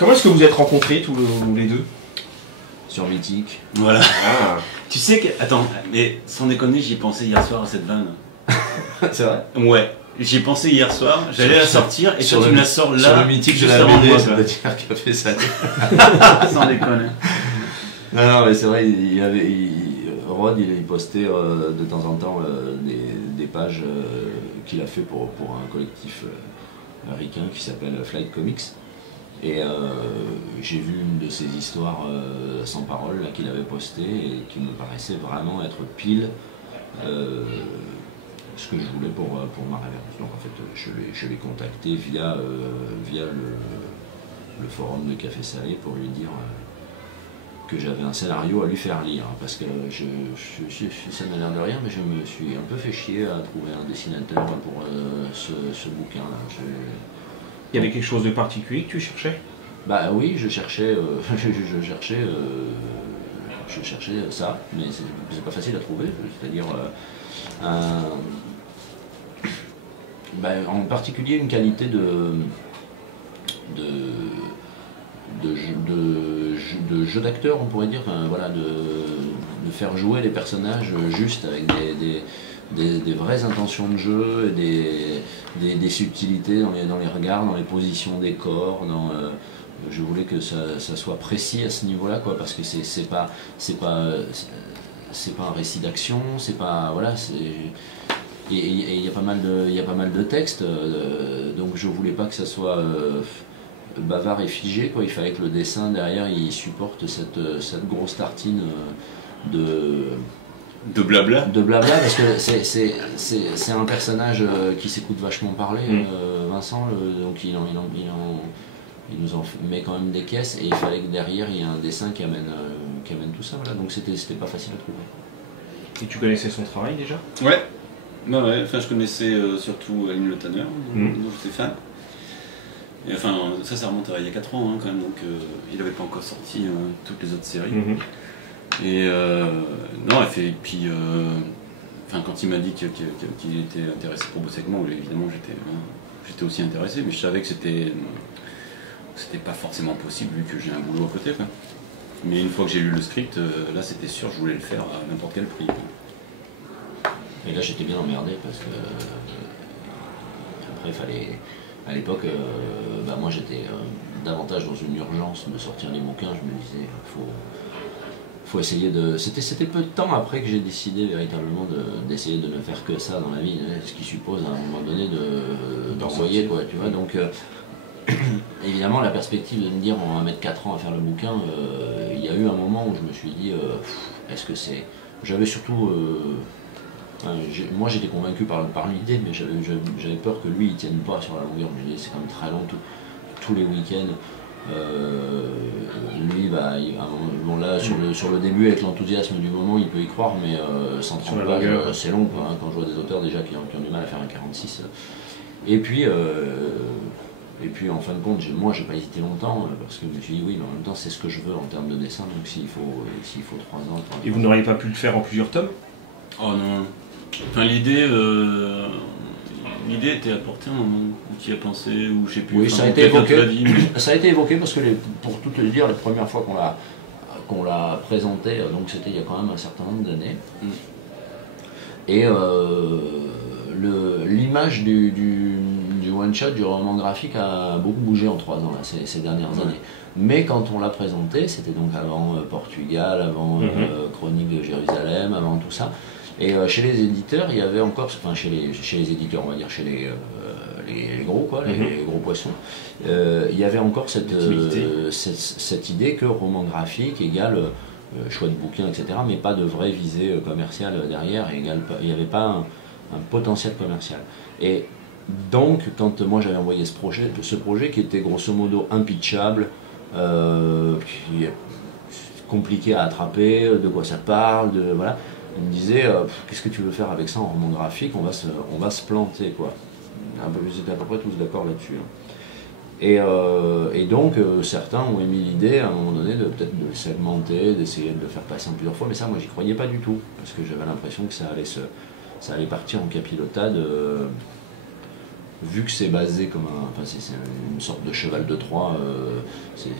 Comment est-ce que vous êtes rencontrés tous les deux? Sur Mythique. Voilà. Ah. Tu sais que... Attends, mais sans déconner, j'y ai pensé hier soir à cette vanne. C'est vrai? Ouais. J'y ai pensé hier soir, j'allais la sortir et toi tu me la sors là. Sur le Mythique de juste la avant BD, moi, ça quoi. veut dire qu'il a fait ça. Sans déconner. Non, mais c'est vrai, Rod, il postait de temps en temps des pages qu'il a fait pour un collectif ricain qui s'appelle Flight Comics. Et j'ai vu une de ses histoires sans parole qu'il avait postée et qui me paraissait vraiment être pile ce que je voulais pour ma révérence. Donc en fait, je l'ai contacté via le forum de Café Salé pour lui dire que j'avais un scénario à lui faire lire, parce que ça n'a l'air de rien, mais je me suis un peu fait chier à trouver un dessinateur pour ce bouquin-là. Il y avait quelque chose de particulier que tu cherchais? Bah oui, je cherchais ça, mais c'est pas facile à trouver, c'est-à-dire en particulier une qualité de jeu d'acteur, on pourrait dire, enfin, voilà, de faire jouer les personnages juste avec des vraies intentions de jeu, et des subtilités dans les regards, dans les positions des corps, je voulais que ça soit précis à ce niveau-là, quoi, parce que c'est pas un récit d'action, c'est pas, voilà, et il y a pas mal de textes, donc je voulais pas que ça soit bavard et figé, quoi. Il fallait que le dessin derrière il supporte cette grosse tartine de blabla, parce que c'est un personnage qui s'écoute vachement parler, Vincent, donc il nous en met quand même des caisses, et il fallait que derrière il y ait un dessin qui amène tout ça, voilà. Donc c'était pas facile à trouver. Et tu connaissais son travail déjà? Ouais. Bah ouais, enfin je connaissais surtout Aline Le Tanner, dont j'étais fan. Et enfin, ça remonte à il y a 4 ans, hein, quand même, donc il n'avait pas encore sorti toutes les autres séries. Et non, et puis enfin, quand il m'a dit qu'il était intéressé pour bosser avec moi, évidemment j'étais aussi intéressé, mais je savais que c'était pas forcément possible vu que j'ai un boulot à côté, quoi. Mais une fois que j'ai lu le script, là c'était sûr, je voulais le faire à n'importe quel prix, quoi. Et là j'étais bien emmerdé parce que après il fallait, à l'époque, moi j'étais davantage dans une urgence de sortir les bouquins. Je me disais faut essayer de... C'était peu de temps après que j'ai décidé véritablement d'essayer de ne faire que ça dans la vie, ce qui suppose à un moment donné d'envoyer, quoi, tu vois. Donc évidemment la perspective de me dire on va mettre 4 ans à faire le bouquin, il y a eu un moment où je me suis dit est-ce que c'est... J'avais surtout... moi j'étais convaincu par l'idée, mais j'avais peur que lui il tienne pas sur la longueur. Je me disais c'est quand même très long, tous les week-ends. Lui, bon là sur le début avec l'enthousiasme du moment il peut y croire, mais 130 pages c'est long, quoi, hein, quand je vois des auteurs déjà qui ont du mal à faire un 46. Et puis en fin de compte, moi j'ai pas hésité longtemps, parce que je me suis dit oui, mais en même temps c'est ce que je veux en termes de dessin, donc s'il faut 3 ans. Et vous n'auriez pas pu le faire en plusieurs tomes? Oh non. Enfin l'idée était apportée à un moment où tu y as pensé, ou je sais plus. Oui, enfin, ça a été évoqué. Mais... Ça a été évoqué parce que pour tout te dire, la première fois qu'on l'a présenté, donc c'était il y a quand même un certain nombre d'années. Et l'image du one-shot, du roman graphique a beaucoup bougé en 3 ans là, ces dernières années. Mais quand on l'a présenté, c'était donc avant Portugal, avant Chronique de Jérusalem, avant tout ça. Et chez les éditeurs, il y avait encore, enfin chez les éditeurs, on va dire, chez les gros, quoi, les gros poissons, il y avait encore cette idée que roman graphique égale choix de bouquin, etc., mais pas de vraie visée commerciale derrière, il n'y avait pas un potentiel commercial. Et donc, quand moi j'avais envoyé ce projet qui était grosso modo impitchable, qui est compliqué à attraper, de quoi ça parle, voilà. Il me disait qu'est-ce que tu veux faire avec ça en roman graphique, on va se planter, quoi. Vous êtes à peu près tous d'accord là-dessus. Et donc certains ont émis l'idée à un moment donné de peut-être de le segmenter, d'essayer de le faire passer en plusieurs fois, mais ça moi j'y croyais pas du tout, parce que j'avais l'impression que ça allait partir en capilotade vu que c'est basé comme enfin, c'est une sorte de cheval de Troie, c'est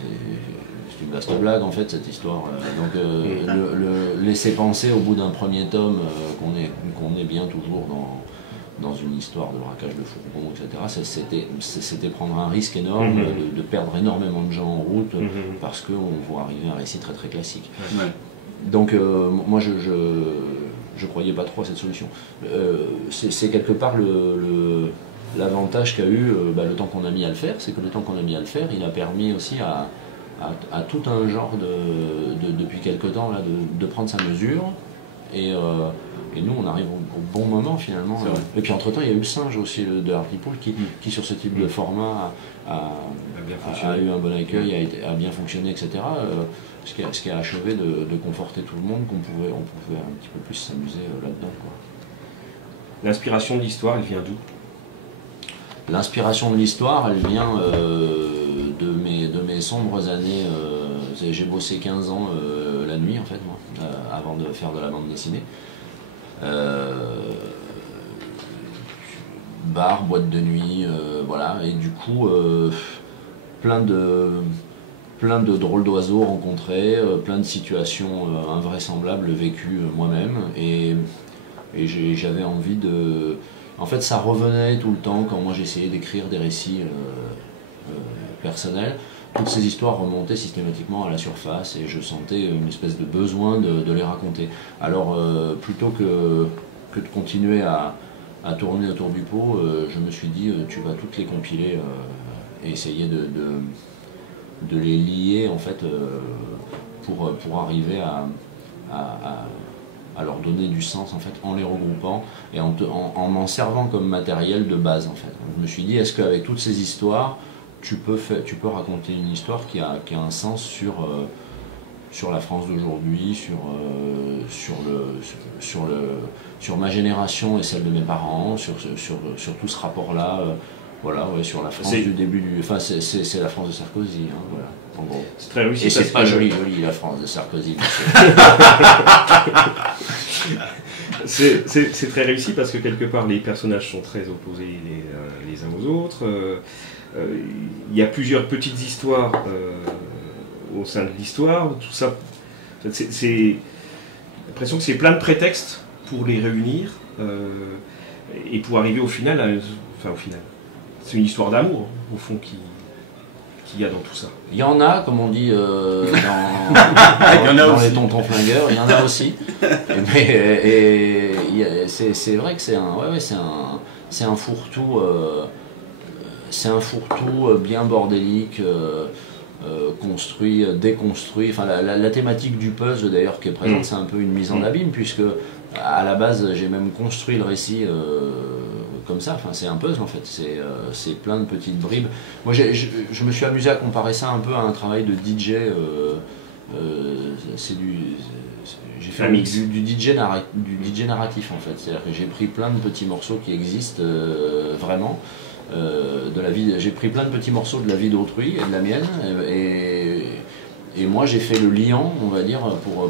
une vaste blague en fait cette histoire. Donc le laisser penser au bout d'un premier tome qu'on est bien toujours dans une histoire de braquage de fourgon, etc. C'était prendre un risque énorme de perdre énormément de gens en route parce qu'on voit arriver un récit très très classique. Ouais. Donc moi je croyais pas trop à cette solution. C'est quelque part l'avantage qu'a eu le temps qu'on a mis à le faire, c'est que le temps qu'on a mis à le faire, il a permis aussi à tout un genre depuis quelque temps là, de prendre sa mesure. Et nous, on arrive au bon moment finalement. Et puis entre-temps, il y a eu le singe aussi de Hartlepool qui sur ce type de format a eu un bon accueil, a bien fonctionné, etc. Ce qui a achevé de conforter tout le monde, on pouvait un petit peu plus s'amuser là-dedans. L'inspiration de l'histoire, elle vient d'où? L'inspiration de l'histoire, elle vient de mes sombres années. J'ai bossé 15 ans la nuit en fait, moi, avant de faire de la bande dessinée. Bar, boîte de nuit, voilà, et du coup plein de drôles d'oiseaux rencontrés, plein de situations invraisemblables vécues moi-même, et j'avais envie de... En fait, ça revenait tout le temps quand moi j'essayais d'écrire des récits personnels. Toutes ces histoires remontaient systématiquement à la surface et je sentais une espèce de besoin de les raconter. Alors, plutôt que de continuer à tourner autour du pot, je me suis dit, tu vas toutes les compiler et essayer de les lier en fait, pour arriver à leur donner du sens en fait, en les regroupant et en m'en servant comme matériel de base. En fait. Je me suis dit, est-ce qu'avec toutes ces histoires, tu peux raconter une histoire qui a un sens sur la France d'aujourd'hui, sur ma génération et celle de mes parents, sur tout ce rapport-là, voilà, ouais, sur la France du début du... Enfin, c'est la France de Sarkozy, hein, voilà, en gros. C'est très réussi. Et c'est pas joli, la France de Sarkozy. C'est très réussi parce que quelque part les personnages sont très opposés les uns aux autres. Il y a plusieurs petites histoires au sein de l'histoire. Tout ça, c'est l'impression que c'est plein de prétextes pour les réunir et pour arriver au final. C'est une histoire d'amour au fond qu'il y a dans tout ça. Il y en a, comme on dit dans les tontons flingueurs, il y en a aussi. C'est vrai que c'est un fourre-tout. C'est un fourre-tout bien bordélique, construit, déconstruit. Enfin, la thématique du puzzle d'ailleurs qui est présente, c'est un peu une mise en abîme, puisque à la base j'ai même construit le récit comme ça. Enfin, c'est un puzzle en fait, c'est plein de petites bribes. Moi je me suis amusé à comparer ça un peu à un travail de DJ. J'ai fait du DJ narratif en fait, c'est-à-dire que j'ai pris plein de petits morceaux qui existent vraiment. De la vie, j'ai pris plein de petits morceaux de la vie d'autrui et de la mienne et moi j'ai fait le liant, on va dire,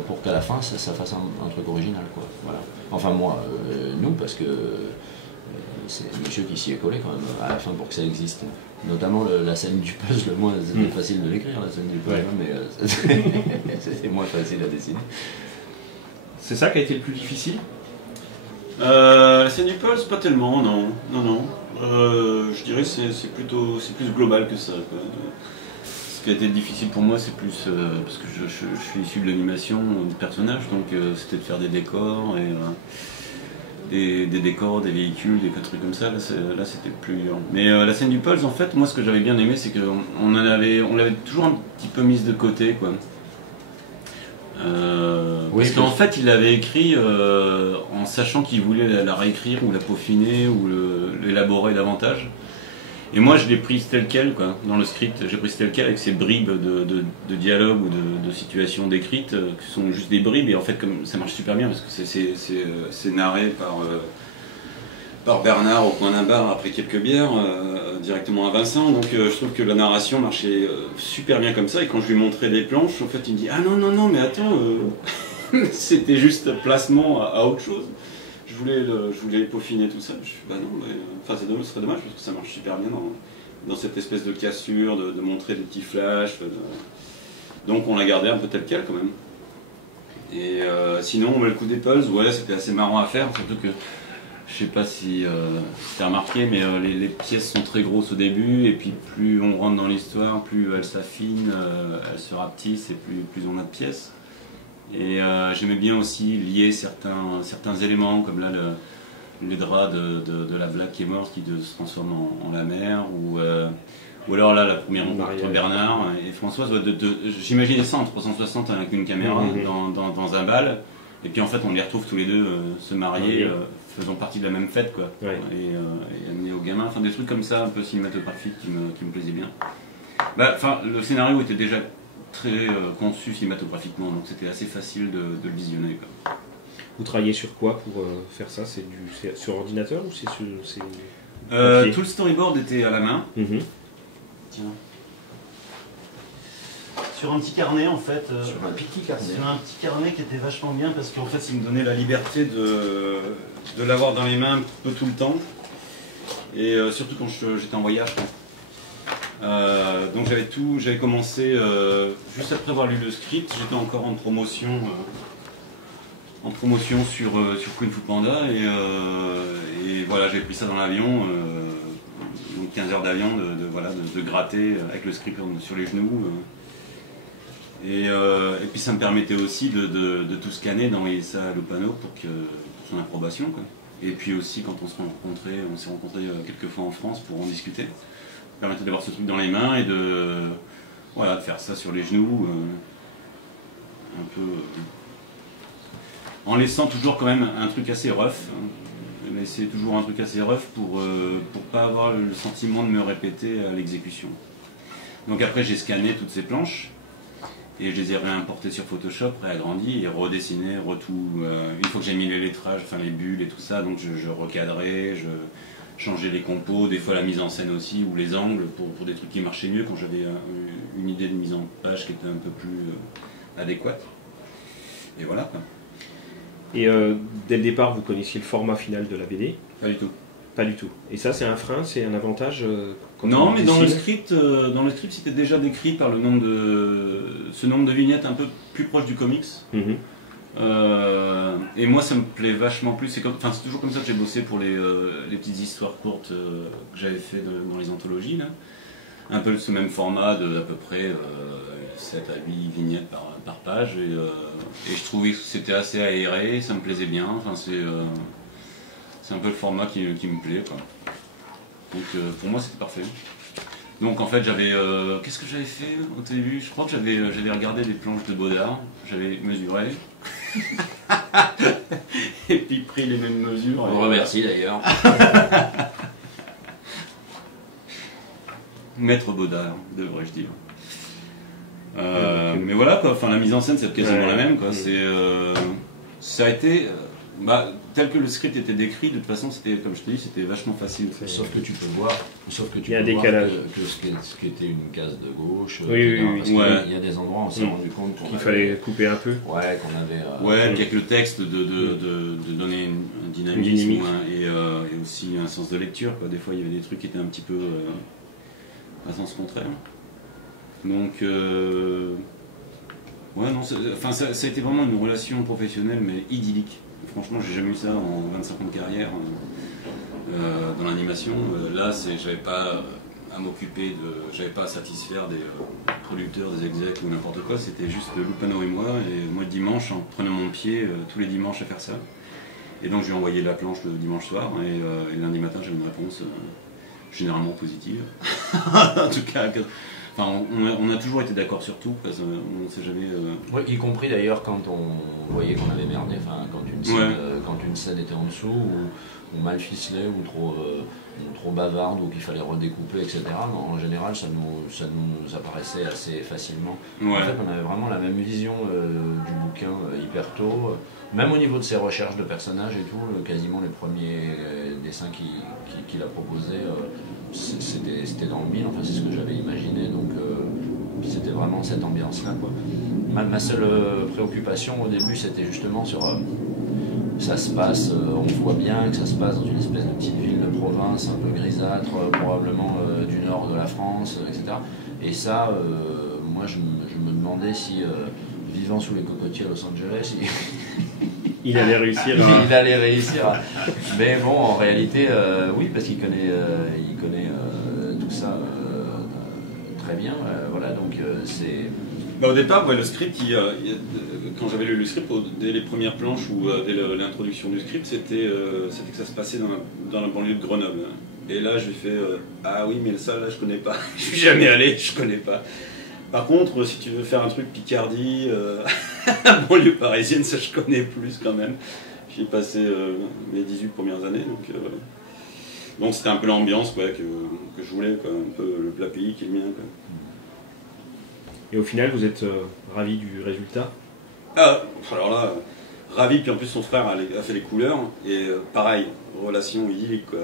pour qu'à la fin ça fasse un truc original, quoi. Voilà. Enfin moi, nous, parce que c'est monsieur qui s'y est collé quand même à la fin pour que ça existe. Notamment la scène du puzzle, moi c'est facile de l'écrire la scène du puzzle, mais c'est moins facile à dessiner. C'est ça qui a été le plus difficile? La scène du puzzle, pas tellement, non. Je dirais que c'est plus global que ça, quoi. Ce qui a été difficile pour moi, c'est plus parce que je suis issu de l'animation de personnages, donc c'était de faire des décors et des décors, des véhicules, des trucs comme ça. Là c'était plus dur. Mais la scène du puzzle, en fait, moi ce que j'avais bien aimé, c'est qu'on l'avait toujours un petit peu mise de côté, quoi. Parce qu'en fait il l'avait écrit en sachant qu'il voulait la réécrire ou la peaufiner ou l'élaborer davantage, et moi je l'ai prise telle quelle, quoi, dans le script. J'ai prise telle quelle avec ces bribes de dialogue ou de situations décrites qui sont juste des bribes, et en fait comme ça marche super bien parce que c'est narré par Bernard au coin d'un bar après quelques bières directement à Vincent, donc je trouve que la narration marchait super bien comme ça, et quand je lui montrais des planches, en fait il me dit ah non mais attends c'était juste placement à autre chose. je voulais peaufiner tout ça. Je suis bah non, mais, enfin, ce serait dommage parce que ça marche super bien dans cette espèce de cassure, de montrer des petits flashs. Donc on l'a gardé un peu tel quel quand même. Et sinon, le coup des pulses, ouais, c'était assez marrant à faire, surtout que je sais pas si tu as remarqué, mais les pièces sont très grosses au début, et puis plus on rentre dans l'histoire, plus elles s'affinent, elles se rapetissent, et plus on a de pièces. Et j'aimais bien aussi lier certains éléments, comme là les draps de la Black qui est morte, qui se transforme en la mer, ou alors là la première rencontre entre Bernard et Françoise. J'imaginais ça en 360 avec une caméra dans un bal, et puis en fait on les retrouve tous les deux se marier, faisant partie de la même fête, quoi. Ouais. Et amener aux gamins, enfin des trucs comme ça un peu cinématographiques qui me plaisaient bien. Bah, le scénario était déjà très conçu cinématographiquement, donc c'était assez facile de le visionner, quoi. Vous travaillez sur quoi pour faire ça? C'est sur ordinateur ou c'est sur... Tout le storyboard était à la main. Tiens. Sur un petit carnet en fait. Sur un petit carnet. Sur un petit carnet qui était vachement bien parce qu'en fait il me donnait la liberté de l'avoir dans les mains un peu tout le temps. Et surtout quand j'étais en voyage. Donc j'avais commencé juste après avoir lu le script, j'étais encore en promotion sur Kung Fu Panda et voilà, j'ai pris ça dans l'avion, donc 15 heures d'avion de gratter avec le script sur les genoux. Et puis ça me permettait aussi de tout scanner, d'envoyer ça à Lupano pour son approbation, quoi. Et puis aussi quand on s'est rencontrés quelques fois en France pour en discuter. Ça permettait d'avoir ce truc dans les mains et de faire ça sur les genoux, un peu en laissant toujours quand même un truc assez rough, mais c'est toujours un truc assez rough pour pas avoir le sentiment de me répéter à l'exécution. Donc après j'ai scanné toutes ces planches et je les ai réimportées sur Photoshop, réagrandies et redessinées, une fois que j'ai mis les lettrages, enfin les bulles et tout ça, donc je recadrais, je changeais les compos, des fois la mise en scène aussi, ou les angles pour des trucs qui marchaient mieux quand j'avais une idée de mise en page qui était un peu plus adéquate. Et voilà, quoi. Et dès le départ, vous connaissiez le format final de la BD? Pas du tout. Pas du tout. Et ça, c'est un frein, c'est un avantage non, mais dans le script, c'était déjà décrit par ce nombre de vignettes un peu plus proche du comics. Et moi, ça me plaît vachement plus. C'est toujours comme ça que j'ai bossé pour les petites histoires courtes que j'avais fait dans les anthologies, là. Un peu ce même format de à peu près 7 à 8 vignettes par page. Et je trouvais que c'était assez aéré, ça me plaisait bien. Enfin, c'est un peu le format qui me plaît, quoi. Donc pour moi, c'était parfait. Donc en fait, qu'est-ce que j'avais fait au début? Je crois que j'avais regardé des planches de Baudard, j'avais mesuré. Et puis pris les mêmes mesures. On vous remercie d'ailleurs. Maître Baudard, devrais-je dire. Mais voilà, quoi. Enfin, la mise en scène, c'est quasiment la même, quoi. Ça a été... tel que le script était décrit, de toute façon, c'était, comme je te dis, c'était vachement facile. Sauf que tu peux voir, que ce qui était une case de gauche, parce qu'il y a des endroits où on s'est rendu compte qu'il fallait couper un peu. Ouais, qu'on avait... puis avec le texte, de donner un dynamisme et aussi un sens de lecture, quoi. Des fois, il y avait des trucs qui étaient un petit peu à sens contraire. Donc... ça a été vraiment une relation professionnelle, mais idyllique. Franchement, j'ai jamais eu ça en 25 ans de carrière dans l'animation. Là, j'avais pas à m'occuper j'avais pas à satisfaire des producteurs, des execs ou n'importe quoi. C'était juste Lupano et moi le dimanche, en prenant mon pied tous les dimanches à faire ça. Et donc, je lui ai envoyé la planche le dimanche soir et lundi matin, j'avais une réponse généralement positive. En tout cas. Enfin, on a toujours été d'accord sur tout, parce qu'on ne sait jamais... Ouais, y compris d'ailleurs quand on voyait qu'on avait merdé, quand une scène était en dessous, ou mal ficelée, ou trop bavarde, ou qu'il fallait redécouper, etc. En général, ça nous apparaissait assez facilement. En fait, on avait vraiment la même vision du bouquin hyper tôt, même au niveau de ses recherches de personnages et tout, quasiment les premiers dessins qu'il a proposés, c'était dans le mille, enfin c'est ce que j'avais imaginé, donc c'était vraiment cette ambiance-là, quoi. Ma seule préoccupation au début, c'était justement sur ça se passe, on voit bien que ça se passe dans une espèce de petite ville de province, un peu grisâtre, probablement du nord de la France, etc. Et ça, moi je me demandais si, vivant sous les cocotiers à Los Angeles, il allait réussir il allait réussir. Mais bon, en réalité, oui, parce qu'il connaît, tout ça très bien. Voilà, donc c'est... Bah, au départ, ouais, le script, quand j'avais lu le script, dès les premières planches ou dès l'introduction du script, c'était que ça se passait dans la banlieue de Grenoble. Et là, je lui fais ah oui, mais ça, là, je connais pas. Je suis jamais allé, je connais pas. Par contre, si tu veux faire un truc Picardie, banlieue parisienne, ça je connais plus quand même. J'y ai passé mes 18 premières années, donc c'était un peu l'ambiance que je voulais, quoi, un peu le plat pays qui est le mien, quoi. Et au final, vous êtes ravi du résultat? Ah, alors là, ravi, puis en plus son frère a fait les couleurs, et pareil, relation idyllique, quoi.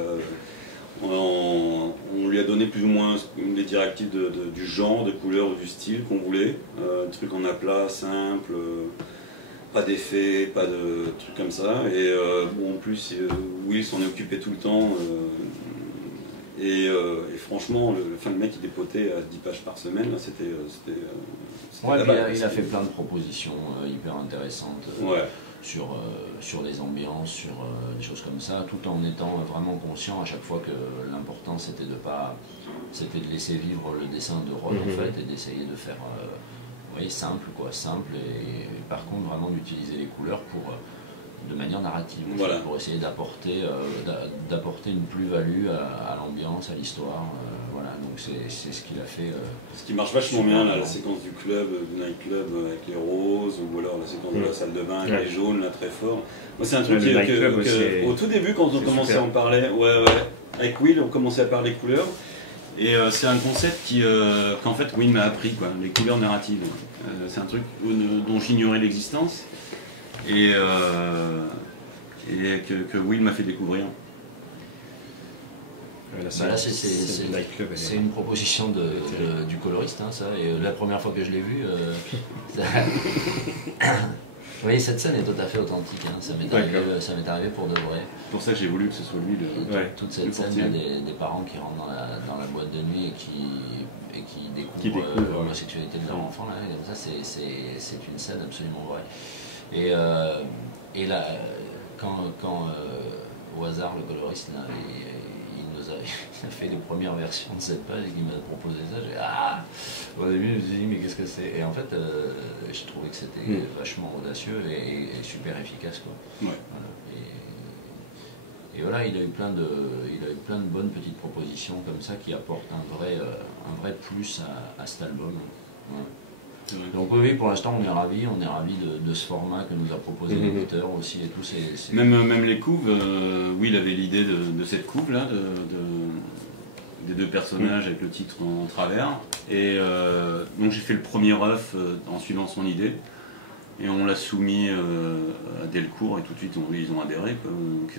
On lui a donné plus ou moins les directives du genre, de couleur ou du style qu'on voulait. Un truc en aplat, simple, pas d'effet, pas de trucs comme ça. Et bon, en plus, Will s'en est occupé tout le temps. Et franchement, le mec il dépotait à 10 pages par semaine, c'était ouais, il a fait plein de propositions hyper intéressantes. Ouais. Sur les ambiances, sur des choses comme ça, tout en étant vraiment conscient à chaque fois que l'important c'était de laisser vivre le dessin de Ron en fait, et d'essayer de faire simple et par contre vraiment d'utiliser les couleurs de manière narrative, voilà. Pour essayer d'apporter une plus-value à l'ambiance, à l'histoire. Voilà, donc c'est ce qu'il a fait. Ce qui marche vachement bien, là, la séquence du club, du nightclub avec les roses, ou alors la séquence de la salle de bain avec les jaunes, là, très fort. Moi, c'est un truc au tout début, quand on commençait à en parler, avec Will, on commençait à parler couleurs. Et c'est un concept qu'en fait Will m'a appris, quoi, les couleurs narratives. C'est un truc dont j'ignorais l'existence. Et que Will m'a fait découvrir. C'est une proposition du coloriste, hein, ça. Et la première fois que je l'ai vu, vous voyez, cette scène est tout à fait authentique. Hein. Ça m'est arrivé pour de vrai. C'est pour ça que j'ai voulu que ce soit lui toute cette scène des parents qui rentrent dans la boîte de nuit et qui découvrent l'homosexualité de leur enfant. Là, comme ça, c'est une scène absolument vraie. Et là, quand au hasard, le coloriste, là, il a fait les premières versions de cette page et qu'il m'a proposé ça, au début, je me suis dit, mais qu'est-ce que c'est? Et en fait, j'ai trouvé que c'était vachement audacieux et super efficace, quoi. Ouais. Voilà. Et voilà, il a eu plein de bonnes petites propositions comme ça qui apportent un vrai plus à cet album. Voilà. Donc oui, pour l'instant on est ravis de ce format que nous a proposé l'éditeur aussi et tout. Même les couves, Will avait l'idée de cette couve là, des deux personnages avec le titre en travers. Et donc j'ai fait le premier rough en suivant son idée. Et on l'a soumis à Delcourt et tout de suite ils ont adhéré, quoi. Donc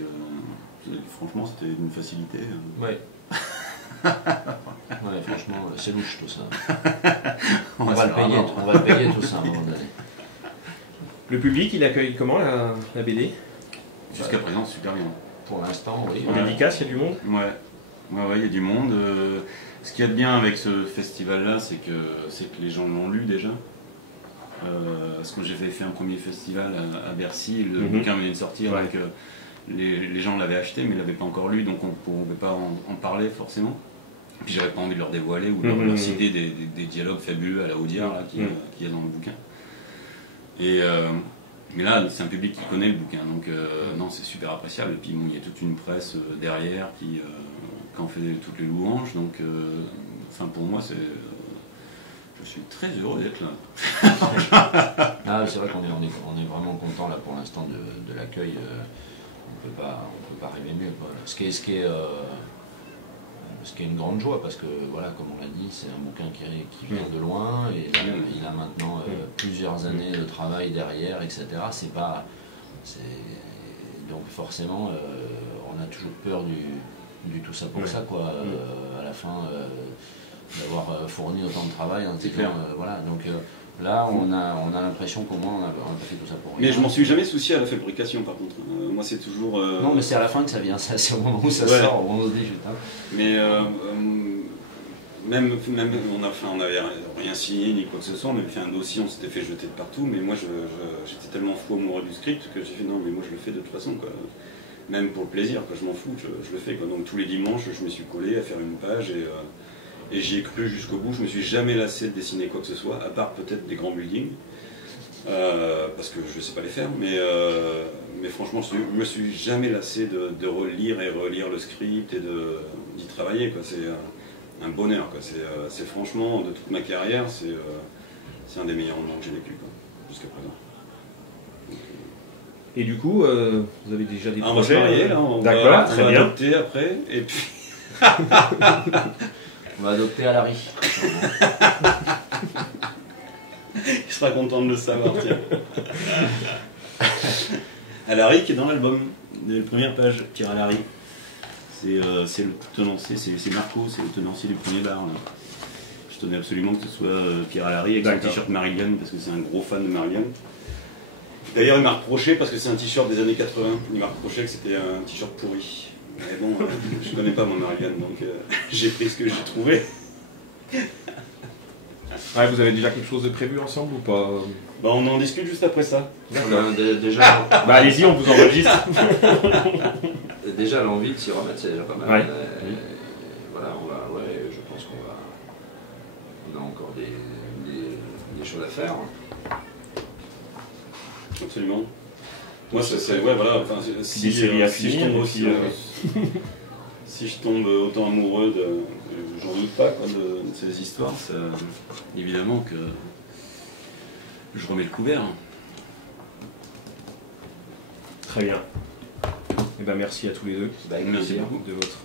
franchement c'était une facilité. Ouais. Ouais, franchement, c'est louche tout ça. On va le payer tout ça à un moment donné. Le public, il accueille comment la BD? Jusqu'à présent, super bien. Pour l'instant, oui. En dédicace, il y a du monde? Ouais, il y a du monde. Ce qu'il y a de bien avec ce festival-là, c'est que les gens l'ont lu déjà. Parce que j'ai fait un premier festival à Bercy, le bouquin venait de sortir, donc les gens l'avaient acheté, mais ne l'avaient pas encore lu, donc on ne pouvait pas en parler forcément. Puis j'avais pas envie de leur dévoiler ou de leur citer des dialogues fabuleux à la Audiard qu'il y a dans le bouquin. Mais là, c'est un public qui connaît le bouquin, donc non, c'est super appréciable. Et puis bon, il y a toute une presse derrière qui en fait toutes les louanges, donc pour moi, je suis très heureux d'être là. C'est vrai qu'on est vraiment content là pour l'instant de l'accueil. On peut pas rêver mieux, quoi. Ce qui est une grande joie parce que voilà, comme on l'a dit, c'est un bouquin qui vient de loin et il a maintenant plusieurs années de travail derrière, etc. Donc forcément, on a toujours peur du tout ça pour ça, quoi. À la fin, d'avoir fourni autant de travail. Voilà, donc là, on a l'impression qu'au moins on a pas fait tout ça pour rien. Mais je m'en suis jamais soucié à la fabrication, par contre. Moi, c'est toujours... Non, mais c'est à la fin que ça vient, c'est au moment où ça sort, au moment où on se dit, putain. Mais même on n'avait rien signé ni quoi que ce soit, on avait fait un dossier, on s'était fait jeter de partout, mais moi j'étais tellement fou amoureux du script que j'ai fait non, mais moi je le fais de toute façon, quoi. Même pour le plaisir, quoi, je m'en fous, je le fais, quoi. Donc tous les dimanches, je me suis collé à faire une page et j'y ai cru jusqu'au bout. Je me suis jamais lassé de dessiner quoi que ce soit, à part peut-être des grands buildings, parce que je sais pas les faire, mais franchement, je me suis jamais lassé de relire et relire le script et d'y travailler, quoi. C'est un bonheur, quoi. C'est franchement, de toute ma carrière, c'est un des meilleurs moments que j'ai vécu, jusqu'à présent. Et du coup, vous avez déjà des projets? On va se marier, là, on va adopter après, et puis... On va adopter à Larry. Il sera content de le savoir, tiens. Alary qui est dans l'album, les premières pages, Pierre Alary. C'est le tenancier, c'est Marco, c'est le tenancier du premier bar. Là. Je tenais absolument que ce soit Pierre Alary avec son t-shirt Marillion, parce que c'est un gros fan de Marillion. D'ailleurs, il m'a reproché, parce que c'est un t-shirt des années 80, il m'a reproché que c'était un t-shirt pourri. Mais bon, je connais pas mon Marillion, donc j'ai pris ce que j'ai trouvé. Ouais, vous avez déjà quelque chose de prévu ensemble ou pas? Bah, on en discute juste après ça. Déjà. Bah, allez-y, on vous enregistre. Déjà, l'envie de s'y remettre, c'est déjà pas mal. Ouais. Voilà, je pense qu'on a encore des choses à faire. Absolument. Moi, c'est ouais, voilà. Enfin, si je tombe aussi, si je tombe autant amoureux j'en doute pas, quoi, de ces histoires, évidemment que je remets le couvert. Très bien. Et ben merci à tous les deux. Merci beaucoup de votre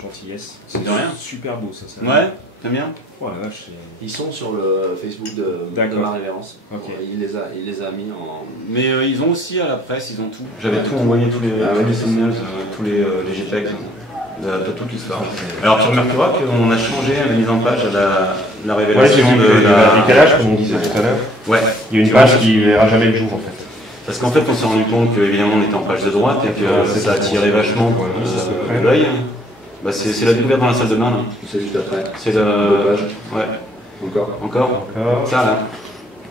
gentillesse. C'est de rien. Super beau ça. Ouais, très bien. Oh la vache. Ils sont sur le Facebook de ma révérence. Okay. Il les a mis en. Mais ils ont aussi à la presse, ils ont tout. J'avais tout envoyé, tous les signals, tous les JPEG. T'as toute l'histoire. Alors tu remarqueras qu'on a changé à la mise en page à la révélation de la décalage, comme on disait tout à l'heure. Ouais. Il y a une page qui ne verra jamais le jour en fait. Parce qu'en fait on s'est rendu compte qu'évidemment on était en page de droite et que ça attirait vachement l'œil. Bah, c'est la découverte dans la salle de bain là. C'est juste après. C'est la page. Ouais. Encore. Ça là.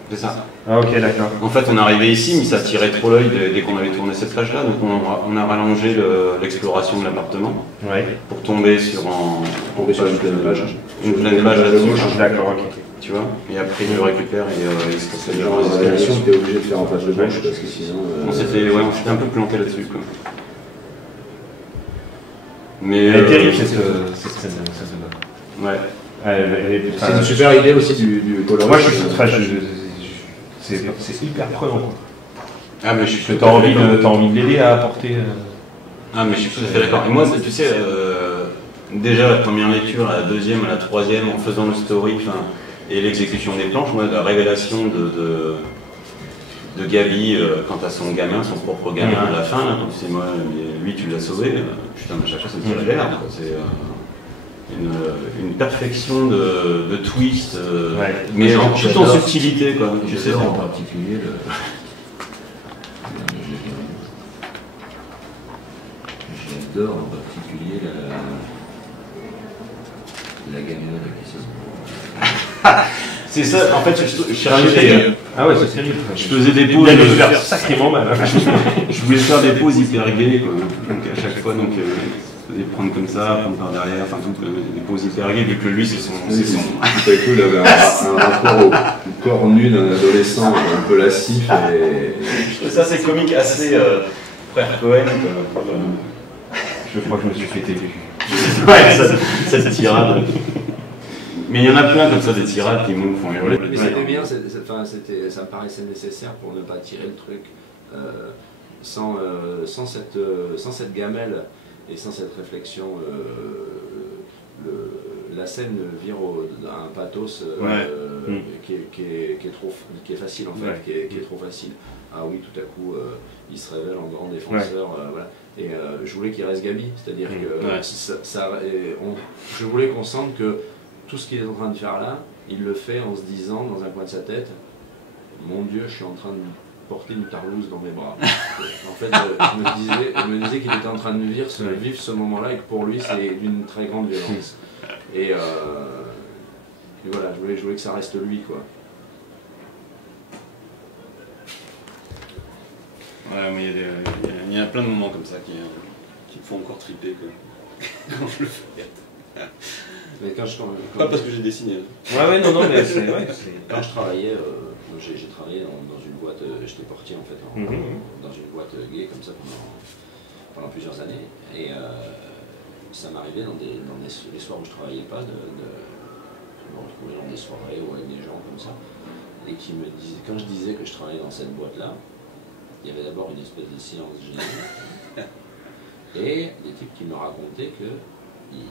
C'est ça. Ah ok, d'accord. En fait on est arrivé ici mais ça attirait trop l'œil dès qu'on avait tourné cette page là, donc on a rallongé l'exploration de l'appartement pour tomber sur une pleine page. Une pleine page là-dessus. D'accord, ok. Tu vois, et après il le récupère et il se passe la réalisation, tu es obligé de faire en page de gauche parce que sinon. On s'était un peu planté là-dessus quoi. Mais elle est terrible cette scène. Ouais. C'est une super idée aussi du colorage. Moi c'est hyper prenant. Ah mais je suis t'as envie de l'aider à apporter. Ah mais je suis tout à fait d'accord. Et moi tu sais, déjà la première lecture, la deuxième, la troisième, en faisant le story, et l'exécution des planches, moi la révélation de Gabi quant à son gamin, son propre gamin à la fin, là, quand tu sais moi, lui tu l'as sauvé, putain à chaque fois ça me tire l'air, c'est une perfection de twist, mais tout en subtilité quoi. Je sais en particulier j'adore en particulier la gamine qui se c'est ça, en fait, je cherchais. Ah ouais, c'est terrible. Je faisais des pauses. Il faire sacrément mal. Je voulais faire des pauses hyper gaies, quoi. Donc à chaque fois, je faisais prendre comme ça, prendre par derrière, enfin des pauses hyper gaies, vu que lui, c'est son. C'était cool, il avait un rapport au corps nu d'un adolescent un peu lascif. Je trouve ça, c'est comique, assez frère Cohen. Je crois que je me suis fait élu. Ouais, cette tirade. Mais il y en a plein comme ça, des tirades qui me font hurler. Mais c'était bien, ça me paraissait nécessaire pour ne pas tirer le truc sans cette gamelle et sans cette réflexion. La scène vire à un pathos qui est facile en fait, qui est trop facile. Ah oui, tout à coup, il se révèle en grand défenseur. Voilà. Et je voulais qu'il reste Gabi, c'est-à-dire que je voulais qu'on sente que tout ce qu'il est en train de faire là, il le fait en se disant dans un coin de sa tête, mon Dieu, je suis en train de porter une tarlouse dans mes bras. En fait, il me disait qu'il était en train de vivre ce moment-là et que pour lui, c'est d'une très grande violence. Et voilà, je voulais que ça reste lui, quoi. Ouais, mais il y a plein de moments comme ça qui me font encore triper, quoi. Quand je le fais. Mais Pas parce que j'ai dessiné. Ouais, non, mais c'est vrai. Quand je travaillais, j'ai travaillé dans une boîte, j'étais portier en fait, dans une boîte gay comme ça pendant plusieurs années. Et ça m'arrivait dans les soirs où je travaillais pas de me retrouver dans des soirées ou avec des gens comme ça. Et qui me disaient, quand je disais que je travaillais dans cette boîte-là, il y avait d'abord une espèce de silence général. Et des types qui me racontaient qu'ils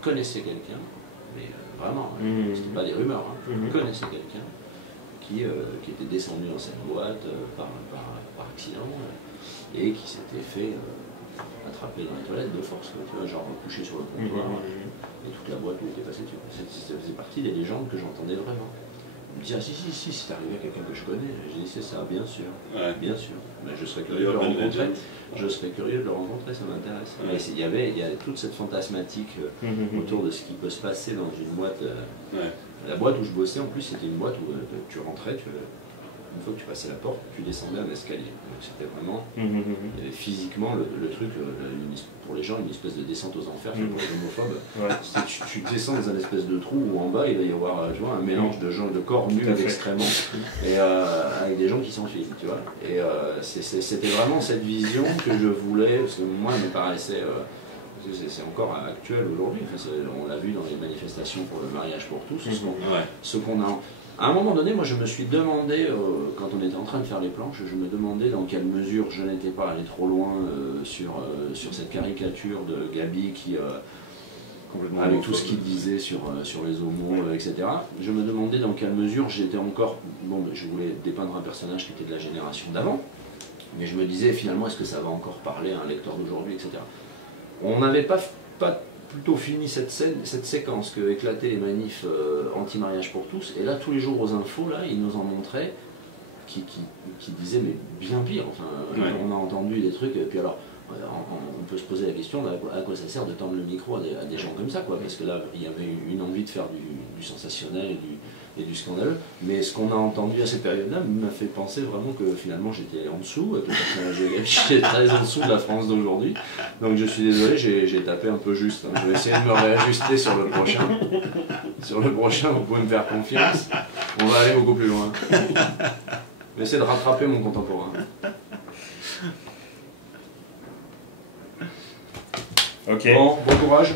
connaissaient quelqu'un, mais vraiment, c'était pas des rumeurs, ils connaissaient quelqu'un qui était descendu dans cette boîte par accident et qui s'était fait attraper dans les toilettes de force, tu vois, genre couché sur le comptoir et toute la boîte lui était passée dessus. Ça faisait partie des légendes que j'entendais vraiment. Il me dit, ah si, c'est arrivé à quelqu'un que je connais. J'ai dit, c'est ça, bien sûr. Ouais. Bien sûr. Mais je serais curieux de le rencontrer. Je serais curieux de le rencontrer, ça m'intéresse. Ouais. Mais il y a toute cette fantasmatique autour de ce qui peut se passer dans une boîte. La boîte où je bossais, en plus, c'était une boîte où tu rentrais, une fois que tu passais la porte, tu descendais un escalier. Donc c'était vraiment, il y avait physiquement le truc, pour les gens, une espèce de descente aux enfers, pour les homophobes. Ouais. Tu descends dans un espèce de trou où en bas, il va y avoir tu vois, un mélange de gens, de corps nus extrêmement, et avec des gens qui s'enfilent, tu vois. Et c'était vraiment cette vision que je voulais, parce que moi, elle me paraissait... c'est encore actuel aujourd'hui, enfin, on l'a vu dans les manifestations pour le mariage pour tous, ce qu'on a... À un moment donné, moi je me suis demandé, quand on était en train de faire les planches, je me demandais dans quelle mesure je n'étais pas allé trop loin sur cette caricature de Gabi qui, avec tout ce qu'il disait sur les homos, etc. Je me demandais dans quelle mesure j'étais encore... Bon, je voulais dépeindre un personnage qui était de la génération d'avant, mais je me disais finalement, est-ce que ça va encore parler à un lecteur d'aujourd'hui, etc. On n'avait pas plutôt fini cette séquence que éclataient les manifs anti-mariage pour tous, et là tous les jours aux infos, là, ils nous en montraient qui disaient mais bien pire, enfin, on a entendu des trucs, et puis alors on peut se poser la question à quoi ça sert de tendre le micro à des gens comme ça, quoi, parce que là il y avait une envie de faire du sensationnel et du scandaleux, mais ce qu'on a entendu à cette période-là m'a fait penser vraiment que finalement j'étais en dessous, avec le personnage de Gabi, j'étais très en dessous de la France d'aujourd'hui, donc je suis désolé, j'ai tapé un peu juste, je vais essayer de me réajuster sur le prochain. Sur le prochain, vous pouvez me faire confiance, on va aller beaucoup plus loin. Je vais essayer de rattraper mon contemporain. Ok. Bon courage.